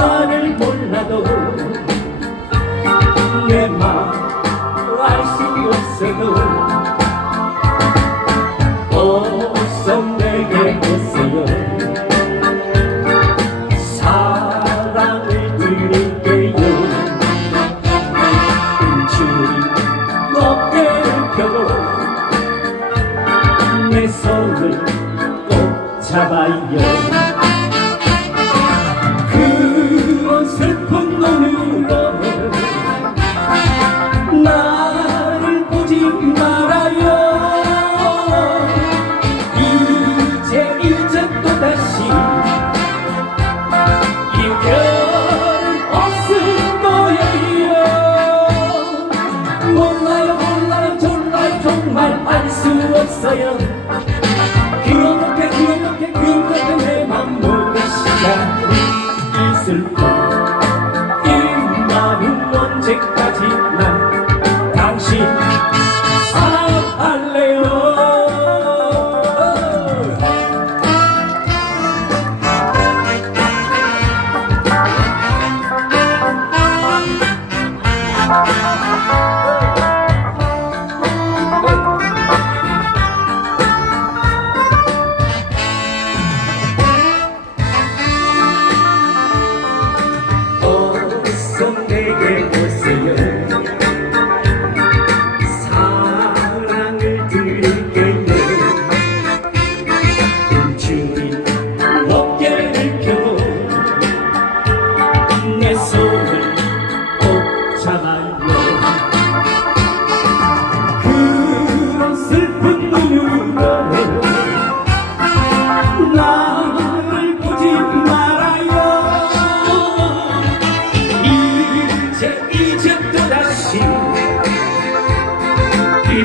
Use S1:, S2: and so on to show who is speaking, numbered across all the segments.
S1: 나를 몰라도 내맘알수 없어도 어서 내게 오세요. 사랑을 드릴게요. 줄이 높게 펴고 내 손을 꼭 잡아요. 이렇게 이렇게 그렇게 내맘 놓는 시간이 있을까 이 마음은 언제까지나 당신 사랑할래요 Thank you.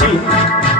S1: see